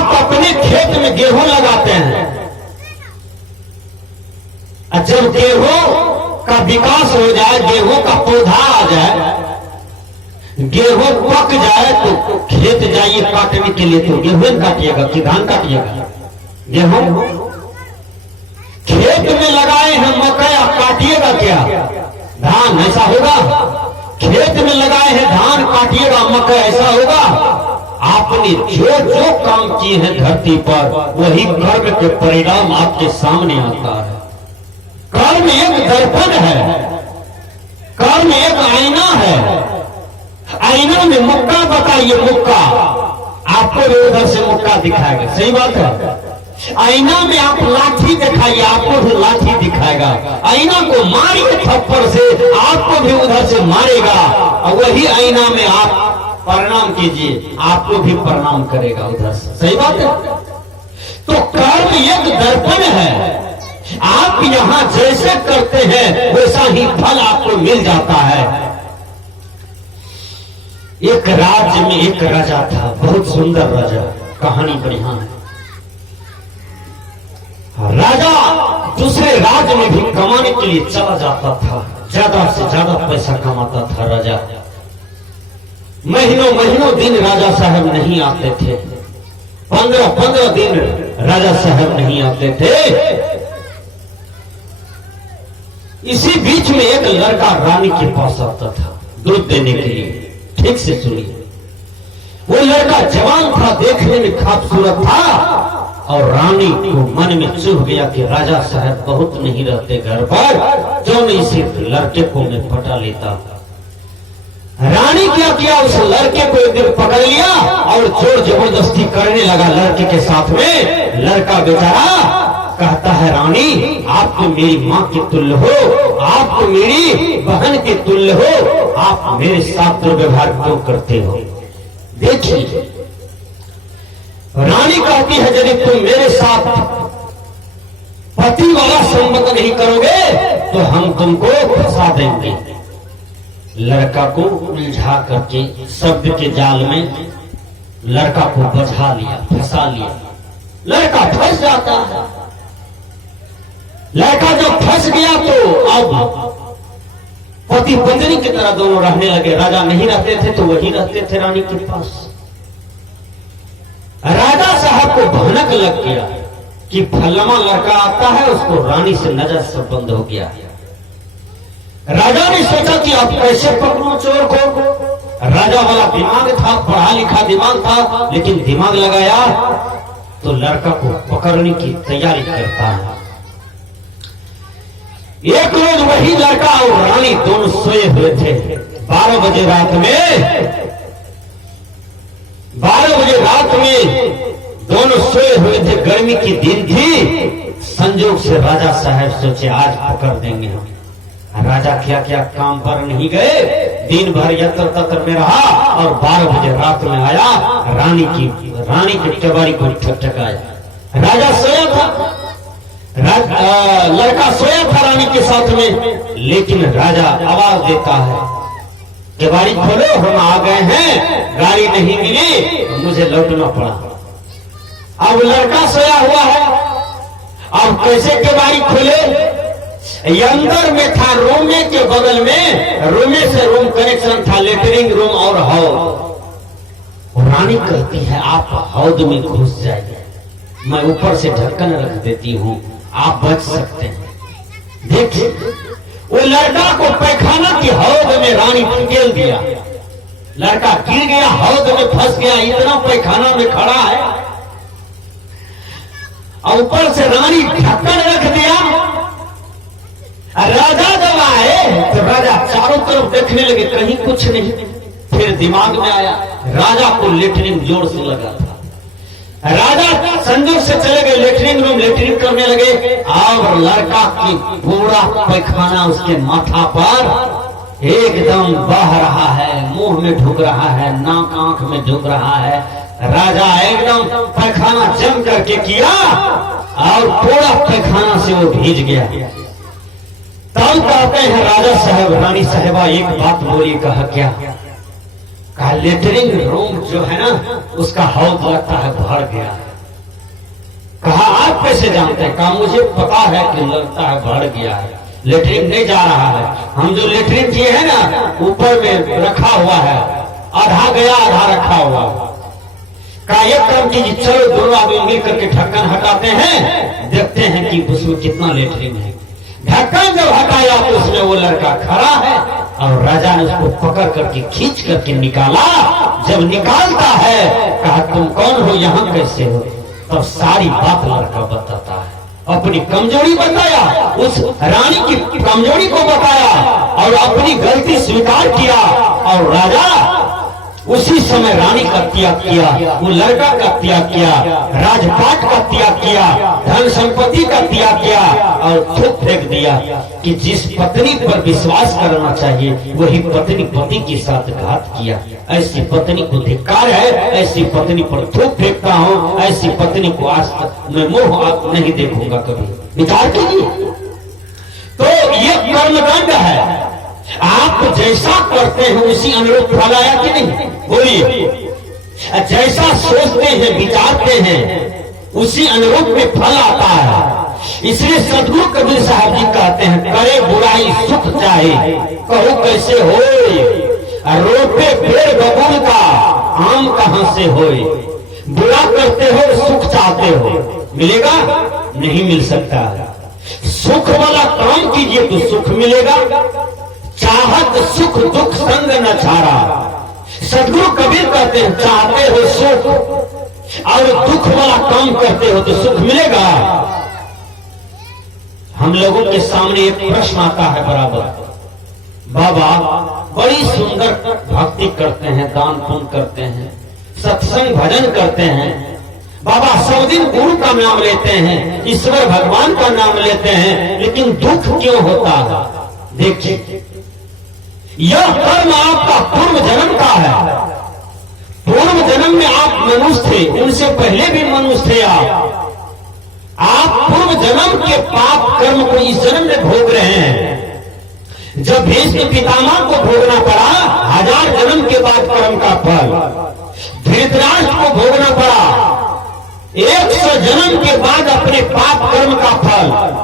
आप अपने खेत में गेहूं लगाते हैं, जब गेहूं का विकास हो जाए, गेहूं का पौधा आ जाए, गेहूं पक जाए तो खेत जाइए काटने के लिए, तो गेहूं काटिएगा कि धान काटिएगा? गेहूं खेत में लगाए हैं मकई, आप काटिएगा क्या? धान? ऐसा होगा? खेत में लगाए हैं धान, काटिएगा मकई? ऐसा होगा? आपने जो जो काम किए हैं धरती पर, वही कर्म के परिणाम आपके सामने आता है। कर्म एक दर्पण है, कर्म एक आईना है। आईना में मुक्का बताइए, मुक्का आपको भी उधर से मुक्का दिखाएगा, सही बात है। आईना में आप लाठी दिखाइए, आपको भी लाठी दिखाएगा। आईना को मारिए थप्पड़ से, आपको भी उधर से मारेगा। और वही आईना में आप प्रणाम कीजिए, आपको भी प्रणाम करेगा उधर से, सही बात है। तो कर्म एक दर्पण है, आप यहां जैसे करते हैं वैसा ही फल आपको मिल जाता है। एक राज्य में एक राजा था, बहुत सुंदर राजा, कहानी बढ़िया है। राजा दूसरे राज्य में भी कमाने के लिए चला जाता था, ज्यादा से ज्यादा पैसा कमाता था राजा। महीनों महीनों दिन राजा साहब नहीं आते थे, 15-15 दिन राजा साहब नहीं आते थे। इसी बीच में एक लड़का रानी के पास आता था दूध देने के लिए। ठीक से सुनिए, वो लड़का जवान था, देखने में खूबसूरत था, और रानी को मन में चुभ गया कि राजा साहब बहुत नहीं रहते घर पर, जो नहीं सिर्फ लड़के को मैं पटा लेता। रानी क्या किया, उस लड़के को एक दिन पकड़ लिया और जोर जबरदस्ती करने लगा लड़के के साथ में। लड़का बेचारा कहता है, रानी आप तो मेरी माँ के तुल्य हो, आप तो मेरी बहन के तुल्य हो, आप मेरे साथ दुर्व्यवहार क्यों करते हो? देखिए, रानी कहती है, यदि तुम मेरे साथ पति वाला संबंध नहीं करोगे तो हम तुमको फंसा देंगे। लड़का को उलझा करके शब्द के जाल में लड़का को बझा लिया, फंसा लिया। लड़का फंस जाता है। लड़का जब फंस गया तो अब पति पत्नी की तरह दोनों रहने लगे। राजा नहीं रहते थे तो वही रहते थे रानी के पास। राजा साहब को भनक लग गया कि फलमा लड़का आता है, उसको रानी से नजर संबंध हो गया। राजा ने सोचा कि अब कैसे पकड़ूं चोर को। राजा वाला दिमाग था, पढ़ा लिखा दिमाग था, लेकिन दिमाग लगाया तो लड़का को पकड़ने की तैयारी करता है। एक रोज वही लड़का और रानी दोनों सोए हुए थे। 12 बजे रात में 12 बजे रात में दोनों सोए हुए थे। गर्मी की दिन थी। संजोग से राजा साहब सोचे आज पकड़ देंगे हम। राजा क्या क्या काम पर नहीं गए, दिन भर यत्र तत्र में रहा और 12 बजे रात में आया, रानी की केवाड़ी को ठकठकाया। राजा सोया था, लड़का सोया था रानी के साथ में, लेकिन राजा आवाज देता है, केवाड़ी खोलो, हम आ गए हैं, गाड़ी नहीं मिली, मुझे लौटना पड़ा। अब लड़का सोया हुआ है, अब कैसे केवाड़ी खोले? अंदर में था, रूम में के बगल में, रूम से रूम कनेक्शन था, लेटरिंग रूम और हौद। रानी कहती है आप हौद में घुस जाइए, मैं ऊपर से ढक्कन रख देती हूँ, आप बच सकते हैं। देखिए, वो लड़का को पैखाना की हौद में रानी धकेल दिया। लड़का गिर गया, हौद में फंस गया, इतना पैखाना में खड़ा है, और ऊपर से रानी ढक्कन रख दिया। राजा जब आए तो राजा चारों तरफ देखने लगे, कहीं कुछ नहीं। फिर दिमाग में आया, राजा को लेटरिन जोर से लगा था। राजा संजोग से चले गए लेटरिन रूम, लेटरिन करने लगे, और लड़का की पूरा पैखाना उसके माथा पर एकदम बह रहा है, मुंह में ढुक रहा है, नाक आंख में ढुक रहा है। राजा एकदम पैखाना जम करके किया और पूरा पैखाना से वो भीज गया। तब कहते हैं राजा साहब, रानी साहबा एक बात बोली, कहा क्या? कहा लेटरिन रूम जो है ना, उसका हौद लगता है भर गया। आप कैसे जानते हैं? कहा मुझे पता है कि लगता है भर गया है, लेटरिन नहीं जा रहा है। हम जो लेटरिन किए हैं ना, ऊपर में रखा हुआ है, आधा गया आधा रखा हुआ। का एक काम कीजिए, चलो दोनों आदमी मिल करके ढक्कन हटाते हैं, देखते हैं कि उसमें कितना लेटरिन है। ढक्कन जब हटाया तो उसमें वो लड़का खड़ा है और राजा ने उसको पकड़ करके खींच करके निकाला। जब निकालता है, कहा तुम कौन हो, यहाँ कैसे हो? तब सारी बात लड़का बताता है, अपनी कमजोरी बताया, उस रानी की कमजोरी को बताया और अपनी गलती स्वीकार किया। और राजा उसी समय रानी का त्याग किया, वो लड़का का त्याग किया, राजपाट का त्याग किया, धन संपत्ति का त्याग किया और थूक फेंक दिया कि जिस पत्नी पर विश्वास करना चाहिए वही पत्नी पति के साथ घात किया। ऐसी पत्नी को धिक्कार है, ऐसी पत्नी पर थूक फेंकता हूँ, ऐसी पत्नी को आज तक मैं मुंह नहीं देखूंगा कभी। विचार कीजिए। तो ये कर्मकांड है, आप जैसा करते हैं उसी अनुरूप फल आया कि नहीं? बोलिए। जैसा सोचते हैं विचारते हैं उसी अनुरूप में फल आता है। इसलिए सदगुरु कबीर साहब जी कहते हैं, करे बुराई सुख चाहे, कहो कैसे होए, रोपे पेड़ बबूल का आम कहां से होए। बुरा करते हो सुख चाहते हो, मिलेगा? नहीं मिल सकता। सुख वाला काम कीजिए तो सुख मिलेगा। चाहत सुख दुख संग न छाड़ा। सदगुरु कबीर कहते हैं, चाहते हो सुख और दुख वाला काम करते हो तो सुख मिलेगा। हम लोगों के सामने एक प्रश्न आता है बराबर, बाबा बड़ी सुंदर भक्ति करते हैं, दान पुण्य करते हैं, सत्संग भजन करते हैं, बाबा सब दिन गुरु का नाम लेते हैं, ईश्वर भगवान का नाम लेते हैं, लेकिन दुख क्यों होता है? देखिए, यह कर्म आपका पूर्व जन्म का है। पूर्व जन्म में आप मनुष्य थे, उनसे पहले भी मनुष्य थे। आप पूर्व जन्म के पाप कर्म को इस जन्म में भोग रहे हैं। जब भीष्म पितामह को भोगना पड़ा 1000 जन्म के बाद कर्म का फल, धृतराष्ट्र को भोगना पड़ा 100 जन्म के बाद अपने पाप कर्म का फल,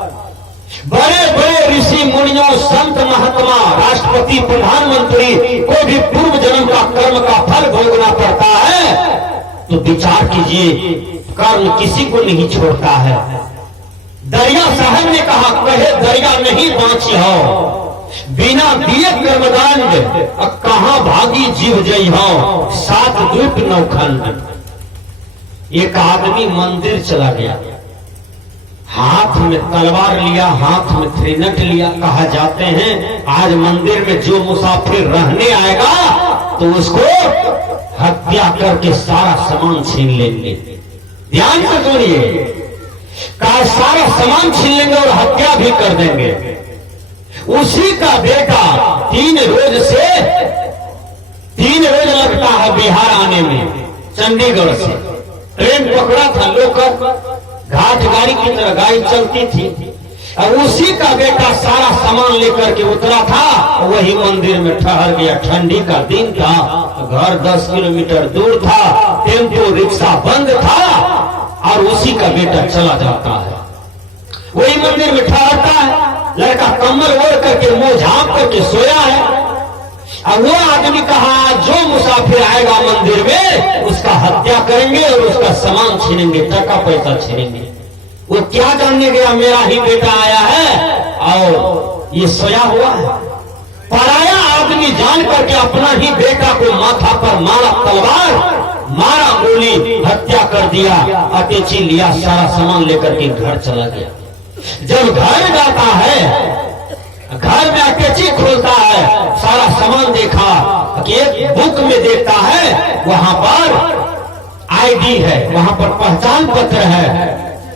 बड़े बड़े ऋषि मुनियों संत महात्मा राष्ट्रपति प्रधानमंत्री को भी पूर्व जन्म का कर्म का फल भोगना पड़ता है। तो विचार कीजिए, कर्म किसी को नहीं छोड़ता है। दरिया साहब ने कहा, कहे दरिया नहीं बाँची हो, बिना दिए कर्मकांड कहाँ भागी जीव जई हो, 7 द्वीप 9 खंड। एक आदमी मंदिर चला गया, हाथ में तलवार लिया, हाथ में त्रिनट लिया। कहा जाते हैं आज मंदिर में जो मुसाफिर रहने आएगा तो उसको हत्या करके सारा सामान छीन लेंगे। ध्यान से सुनिए, कहा सारा सामान छीन लेंगे और हत्या भी कर देंगे। उसी का बेटा 3 रोज लगता है बिहार आने में, चंडीगढ़ से ट्रेन पकड़ा था, लोकल घाट गाड़ी की तरह गाड़ी चलती थी, और उसी का बेटा सारा सामान लेकर के उतरा था, वही मंदिर में ठहर गया। ठंडी का दिन था, घर 10 किलोमीटर दूर था, टेम्पो रिक्शा बंद था, और उसी का बेटा चला जाता है, वही मंदिर में ठहरता है। लड़का कम्बल ओढ़ करके मुंह झांप करके सोया है। अब वो आदमी कहा, जो मुसाफिर आएगा मंदिर में उसका हत्या करेंगे और उसका सामान छीनेंगे, टका पैसा छीनेंगे। वो क्या जानने गया, मेरा ही बेटा आया है और ये सोया हुआ है। पराया आदमी जान करके अपना ही बेटा को माथा पर मारा तलवार, मारा गोली, हत्या कर दिया। अटैची लिया, सारा सामान लेकर के घर चला गया। जब घर जाता है, घर में अटैची खोलता है, सारा सामान देखा कि एक बुक में देखता है, वहां पर आईडी है, वहां पर पहचान पत्र है।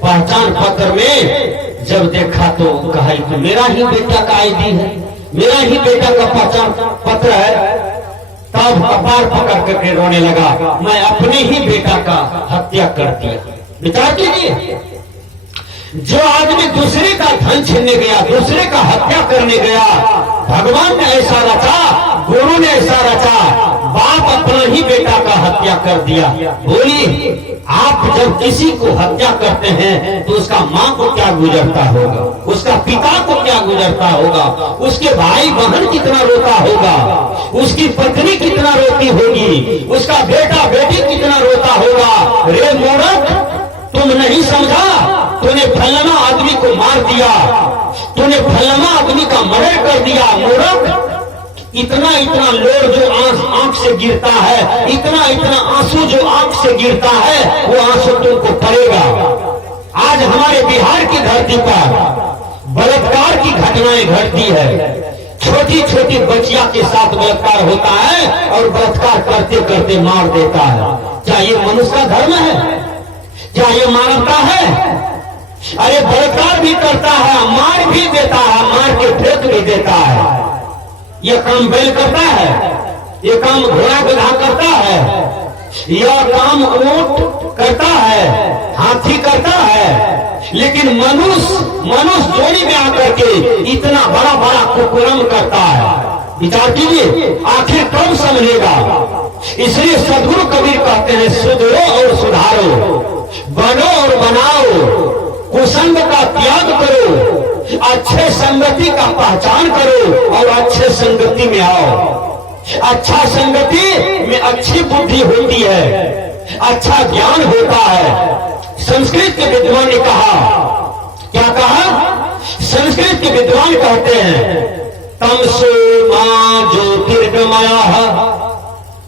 पहचान पत्र में जब देखा तो कहा कि मेरा ही बेटा का आईडी है, मेरा ही बेटा का पहचान पत्र है। तब कपार पकड़ करके रोने लगा, मैं अपने ही बेटा का हत्या कर दिया। विचार कीजिए, जो आदमी दूसरे का धन छीनने गया, दूसरे का हत्या करने गया, भगवान ने ऐसा रचा, गुरु ने ऐसा रचा, बाप अपना ही बेटा का हत्या कर दिया। बोलिए, आप जब किसी को हत्या करते हैं तो उसका माँ को क्या गुजरता होगा, उसका पिता को क्या गुजरता होगा, उसके भाई बहन कितना रोता होगा, उसकी पत्नी कितना रोती होगी, उसका बेटा बेटी कितना रोता होगा। रे मूर्ख, तुम नहीं समझा, तूने फलाना आदमी को मार दिया, तूने फलाना आदमी का मर्डर कर दिया। मूर्ख, इतना इतना लोर जो आंख से गिरता है, इतना इतना आंसू जो आंख से गिरता है, वो आंसू तुमको पड़ेगा। आज हमारे बिहार की धरती पर बलात्कार की घटनाएं घटती है। छोटी छोटी बच्चिया के साथ बलात्कार होता है और बलात्कार करते करते मार देता है। क्या ये मनुष्य का धर्म है? क्या ये मानवता है? अरे बलात्कार भी करता है, मार भी देता है, मार के फेंक भी देता है। ये काम बैल करता है, ये काम घोड़ा गधा करता है, यह काम ऊंट करता है, हाथी करता है। लेकिन मनुष्य जोड़ी में आकर के इतना बड़ा बड़ा कुकर्म करता है। विचार कीजिए, आखिर कब समझेगा? इसलिए सदगुरु कबीर कहते हैं, सुधरो और सुधारो, बनो और बनाओ, कुसंग का त्याग करो, अच्छे संगति का पहचान करो और अच्छे संगति में आओ। अच्छा संगति में अच्छी बुद्धि होती है, अच्छा ज्ञान होता है। संस्कृत के विद्वान ने कहा, क्या कहा? संस्कृत के विद्वान कहते हैं, तमसो मां ज्योतिर्गमयः